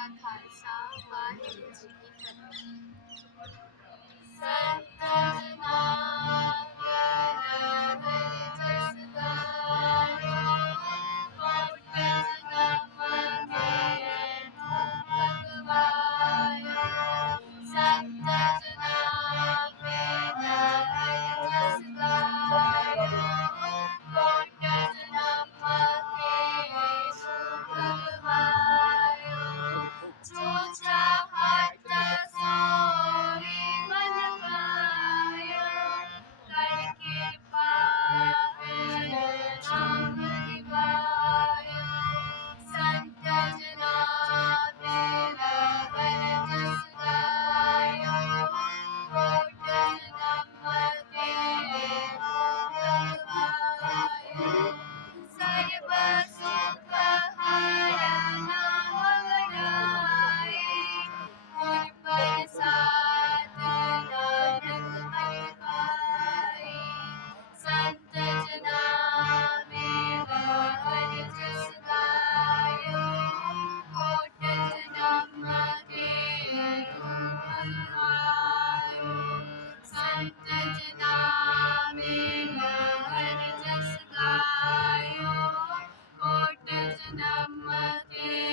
ਕਾ ਖਾਲਸਾ ਵਾਹਿਗੁਰੂ ਜੀ ਕੀ ਫਤਿਹ Namaste.